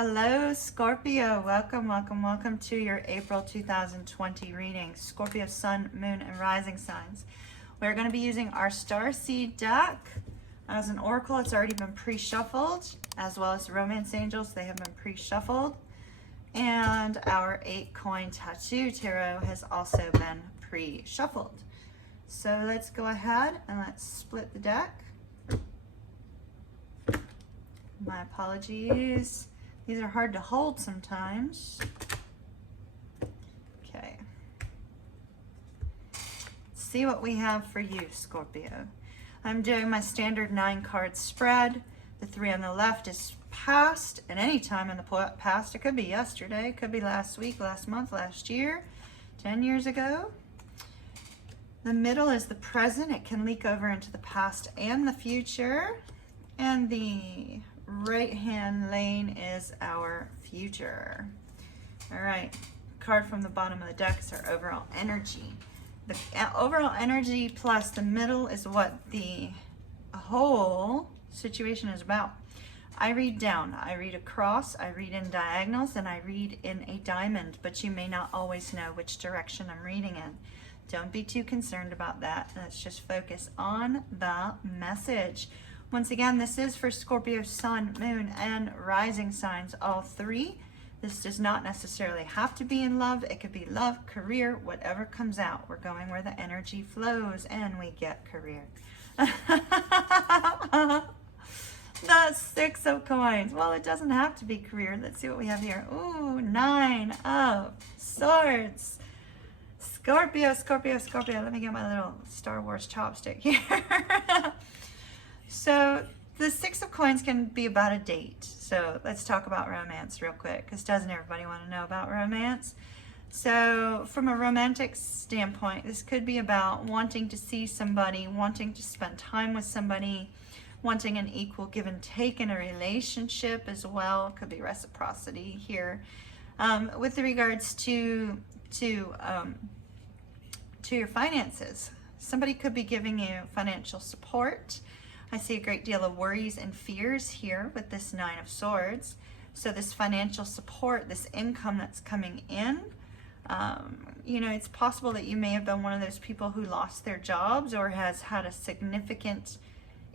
Hello, Scorpio. Welcome, welcome, welcome to your April 2020 reading. Scorpio Sun, Moon, and Rising signs. We're going to be using our Star Seed deck as an oracle. It's already been pre-shuffled, as well as Romance Angels. They have been pre-shuffled. And our 8-coin tattoo tarot has also been pre-shuffled. So let's go ahead and let's split the deck. My apologies. These are hard to hold sometimes. Okay. Let's see what we have for you, Scorpio. I'm doing my standard 9-card spread. The 3 on the left is past, and any time in the past. It could be yesterday, it could be last week, last month, last year, 10 years ago. The middle is the present. It can leak over into the past and the future. And the right hand lane is our future. All right, card from the bottom of the deck is our overall energy. The overall energy plus the middle is what the whole situation is about. I read down, I read across, I read in diagonals, and I read in a diamond, but you may not always know which direction I'm reading in. Don't be too concerned about that. Let's just focus on the message. Once again, this is for Scorpio Sun, Moon, and Rising signs, all 3. This does not necessarily have to be in love. It could be love, career, whatever comes out. We're going where the energy flows, and we get career. The 6 of coins. Well, it doesn't have to be career. Let's see what we have here. Ooh, 9 of swords. Scorpio, Scorpio, Scorpio. Let me get my little Star Wars chopstick here. So the 6 of coins can be about a date. So let's talk about romance real quick, because doesn't everybody want to know about romance? So from a romantic standpoint, this could be about wanting to see somebody, wanting to spend time with somebody, wanting an equal give and take in a relationship as well. Could be reciprocity here. With regards to your finances, somebody could be giving you financial support. I see a great deal of worries and fears here with this 9 of swords. So this financial support, this income that's coming in, you know, it's possible that you may have been one of those people who lost their jobs or has had a significant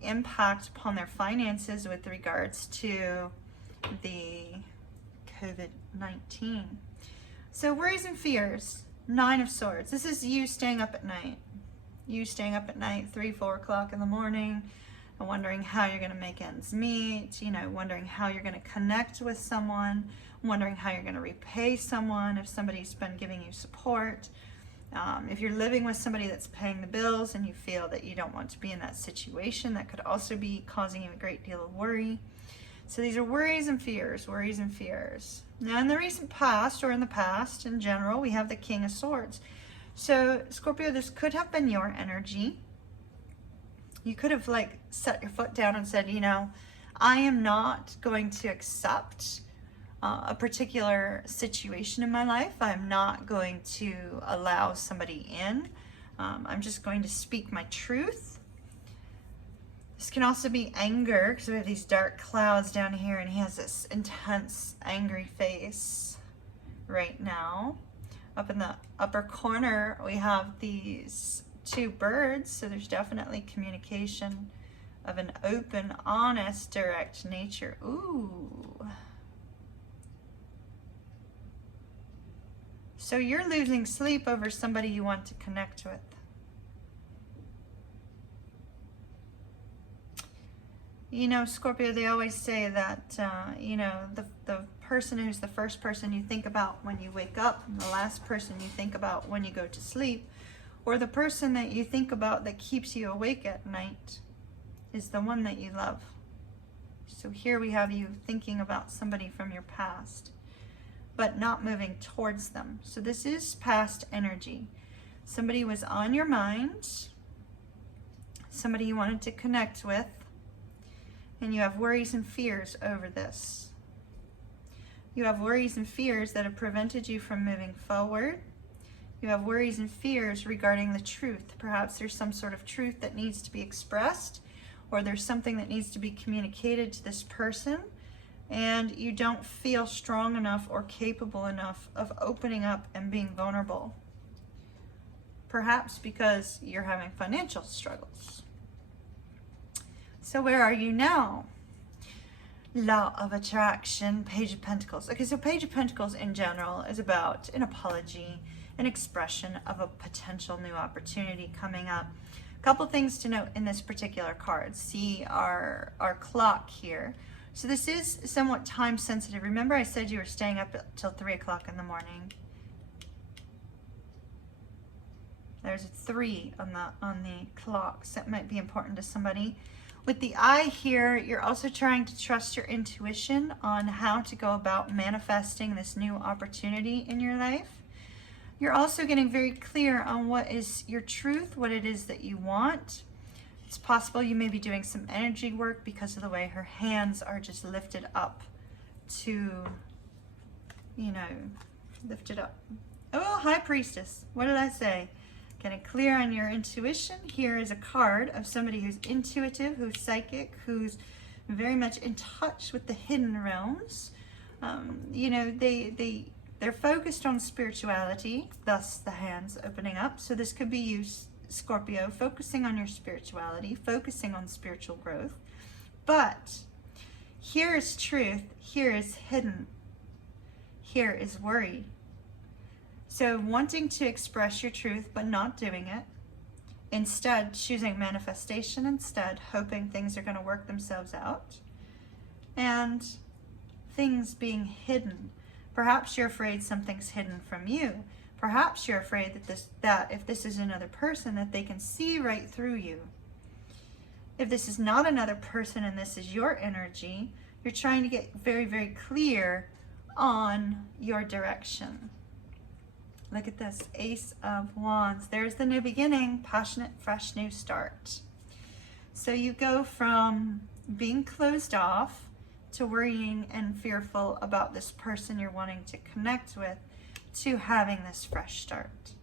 impact upon their finances with regards to the COVID-19. So worries and fears, 9 of swords. This is you staying up at night. You staying up at night, 3, 4 o'clock in the morning, and wondering how you're going to make ends meet, you know, wondering how you're going to connect with someone, wondering how you're going to repay someone if somebody's been giving you support. If you're living with somebody that's paying the bills and you feel that you don't want to be in that situation, that could also be causing you a great deal of worry. So these are worries and fears, worries and fears. Now in the recent past, or in the past in general, we have the King of Swords. So Scorpio, this could have been your energy. You could have like set your foot down and said, you know, I am not going to accept a particular situation in my life. I'm not going to allow somebody in. I'm just going to speak my truth. This can also be anger, because we have these dark clouds down here, and he has this intense, angry face right now. Up in the upper corner, we have these 2 birds, so there's definitely communication of an open, honest, direct nature. Ooh. So you're losing sleep over somebody you want to connect with. You know, Scorpio, they always say that, you know, the person who's the first person you think about when you wake up, and the last person you think about when you go to sleep, or the person that you think about that keeps you awake at night, is the one that you love. So here we have you thinking about somebody from your past, but not moving towards them. So this is past energy. Somebody was on your mind, somebody you wanted to connect with, and you have worries and fears over this. You have worries and fears that have prevented you from moving forward. You have worries and fears regarding the truth. Perhaps there's some sort of truth that needs to be expressed, or there's something that needs to be communicated to this person and you don't feel strong enough or capable enough of opening up and being vulnerable. Perhaps because you're having financial struggles. So where are you now? Law of Attraction, Page of Pentacles. Okay, so Page of Pentacles in general is about an apology, an expression of a potential new opportunity coming up. A couple things to note in this particular card. See our clock here. So this is somewhat time sensitive. Remember I said you were staying up till 3 o'clock in the morning. There's a 3 on the clock, so that might be important to somebody. With the eye here, you're also trying to trust your intuition on how to go about manifesting this new opportunity in your life. You're also getting very clear on what is your truth, what it is that you want. It's possible you may be doing some energy work because of the way her hands are just lifted up to, you know, lifted up. Oh, High Priestess. What did I say? Getting clear on your intuition. Here is a card of somebody who's intuitive, who's psychic, who's very much in touch with the hidden realms. You know, they're focused on spirituality, thus the hands opening up. So this could be you, Scorpio, focusing on your spirituality, focusing on spiritual growth. But here is truth, here is hidden, here is worry. So wanting to express your truth but not doing it, instead choosing manifestation instead, hoping things are going to work themselves out, and things being hidden. Perhaps you're afraid something's hidden from you. Perhaps you're afraid that if this is another person, that they can see right through you. If this is not another person and this is your energy, you're trying to get very, very clear on your direction. Look at this, Ace of Wands. There's the new beginning, passionate, fresh, new start. So you go from being closed off to worrying and fearful about this person you're wanting to connect with, to having this fresh start,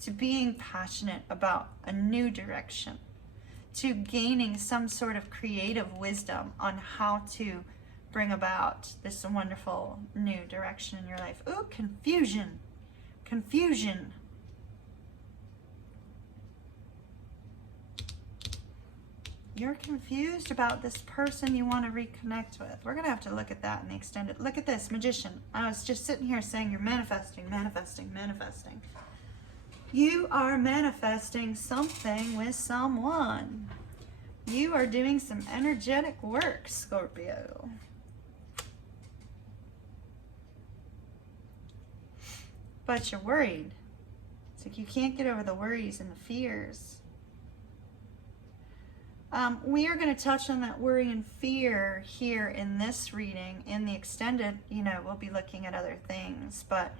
to being passionate about a new direction, to gaining some sort of creative wisdom on how to bring about this wonderful new direction in your life. Ooh, confusion. Confusion. You're confused about this person you want to reconnect with. We're going to have to look at that in the extended. Look at this, Magician. I was just sitting here saying you're manifesting, manifesting, manifesting. You are manifesting something with someone. You are doing some energetic work, Scorpio. But you're worried. It's like you can't get over the worries and the fears. We are going to touch on that worry and fear here in this reading. In the extended, you know, we'll be looking at other things. But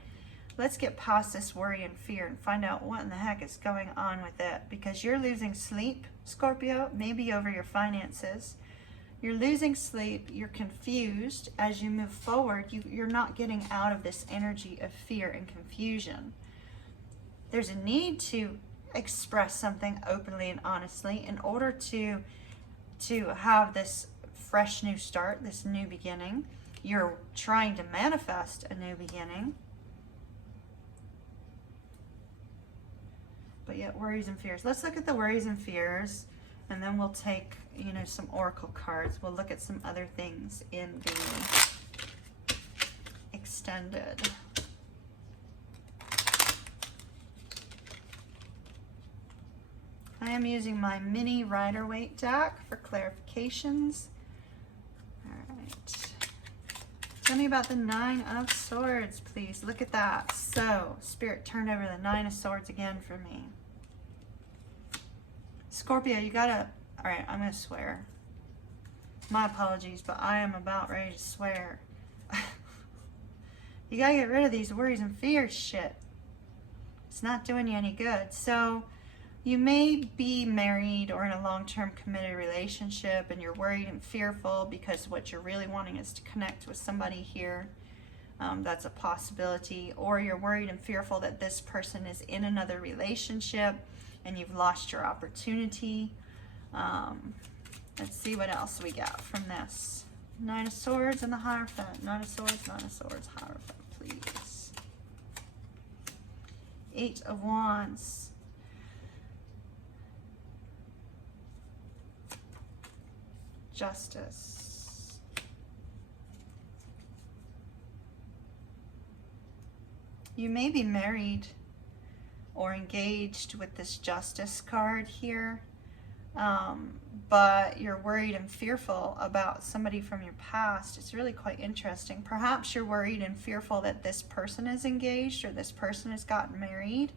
let's get past this worry and fear and find out what in the heck is going on with it. Because you're losing sleep, Scorpio, maybe over your finances. You're losing sleep, you're confused as you move forward. You're not getting out of this energy of fear and confusion. There's a need to express something openly and honestly in order to have this fresh new start, this new beginning. You're trying to manifest a new beginning. But yet worries and fears. Let's look at the worries and fears. And then we'll take, you know, some oracle cards. We'll look at some other things in the extended. I am using my mini Rider-Waite deck for clarifications. All right. Tell me about the 9 of Swords, please. Look at that. So, Spirit, turn over the 9 of Swords again for me. Scorpio, you gotta, all right, I'm gonna swear. My apologies, but I am about ready to swear. You gotta get rid of these worries and fears shit. It's not doing you any good. So you may be married or in a long-term committed relationship and you're worried and fearful because what you're really wanting is to connect with somebody here. That's a possibility. Or you're worried and fearful that this person is in another relationship and you've lost your opportunity. Let's see what else we got from this. Nine of Swords and the Hierophant. Nine of Swords, Nine of Swords, Hierophant, please. Eight of Wands. Justice. You may be married or engaged with this Justice card here, but you're worried and fearful about somebody from your past. It's really quite interesting. Perhaps you're worried and fearful that this person is engaged or this person has gotten married.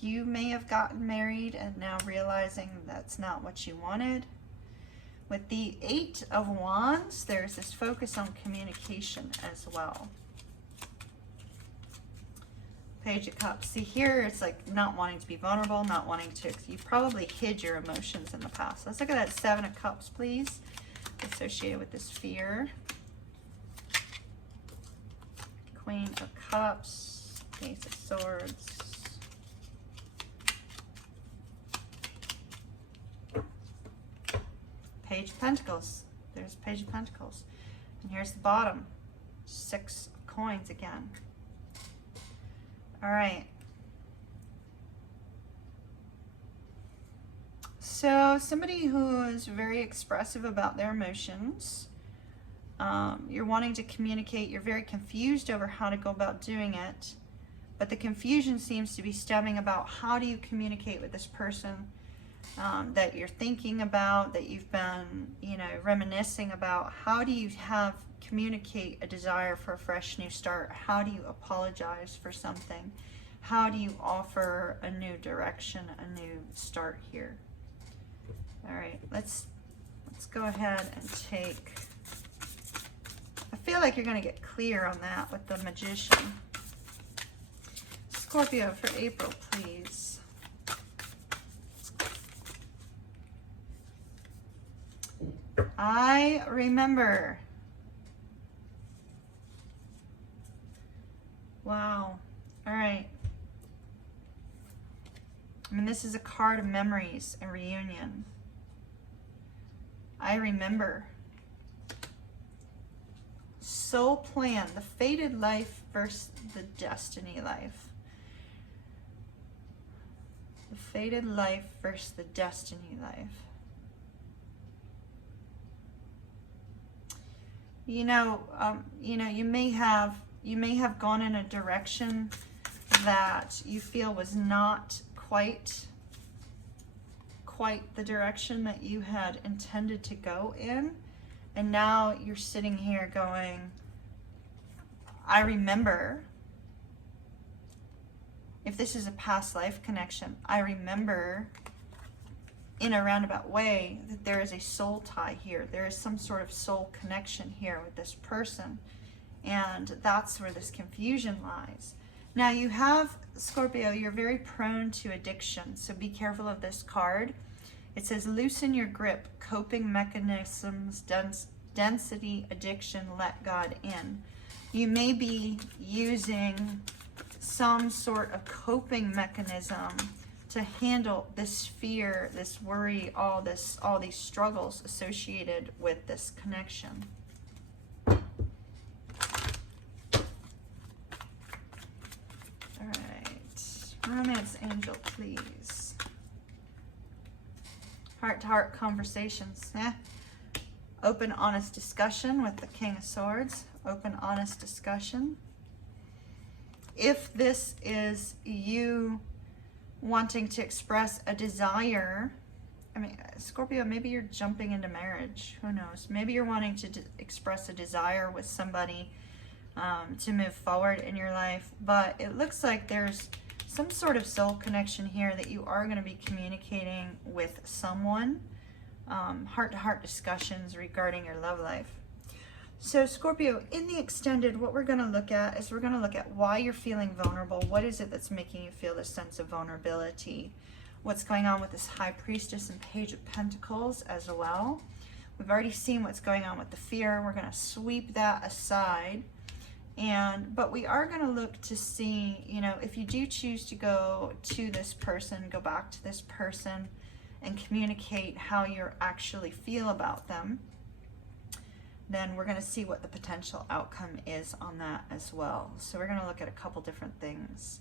You may have gotten married and now realizing that's not what you wanted. With the Eight of Wands, there's this focus on communication as well. Page of Cups. See here, it's like not wanting to be vulnerable, not wanting to, you probably hid your emotions in the past. Let's look at that Seven of Cups, please, associated with this fear. Queen of Cups, Ace of Swords. Page of Pentacles. There's Page of Pentacles. And here's the bottom. Six of Coins again. All right. So somebody who is very expressive about their emotions. You're wanting to communicate. You're very confused over how to go about doing it. But the confusion seems to be stemming about how do you communicate with this person that you're thinking about, that you've been, reminiscing about. How do you communicate a desire for a fresh new start? How do you apologize for something? How do you offer a new direction, a new start here? All right, let's go ahead and take, I feel like you're going to get clear on that with the Magician. Scorpio for April, please. I remember. Wow. All right. I mean, this is a card of memories and reunion. I remember. Soul plan, the fated life versus the destiny life. The fated life versus the destiny life. You may have gone in a direction that you feel was not quite the direction that you had intended to go in, and now you're sitting here going, I remember. If this is a past life connection, I remember in a roundabout way that there is a soul tie here. There is some sort of soul connection here with this person, and that's where this confusion lies. Now you have, Scorpio, you're very prone to addiction, so be careful of this card. It says loosen your grip, coping mechanisms, density, addiction, let God in. You may be using some sort of coping mechanism to handle this fear, this worry, all these struggles associated with this connection. All right, Romance Angel, please. Heart-to-heart conversations. Open, honest discussion with the King of Swords. Open, honest discussion. If this is you wanting to express a desire, I mean, Scorpio, maybe you're jumping into marriage. Who knows? Maybe you're wanting to express a desire with somebody to move forward in your life. But it looks like there's some sort of soul connection here that you are going to be communicating with someone. Heart-to-heart discussions regarding your love life. So Scorpio, in the extended, what we're going to look at is we're going to look at why you're feeling vulnerable. What is it that's making you feel this sense of vulnerability? What's going on with this High Priestess and Page of Pentacles as well? We've already seen what's going on with the fear. We're going to sweep that aside But we are going to look to see, you know, if you do choose to go to this person, go back to this person and communicate how you actually feel about them, then we're going to see what the potential outcome is on that as well. So we're going to look at a couple different things.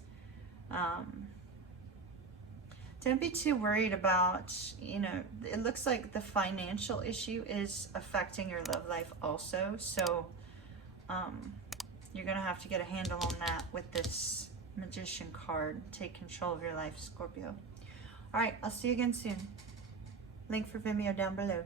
Don't be too worried about, you know, it looks like the financial issue is affecting your love life also. So you're going to have to get a handle on that with this Magician card. Take control of your life, Scorpio. All right, I'll see you again soon. Link for Vimeo down below.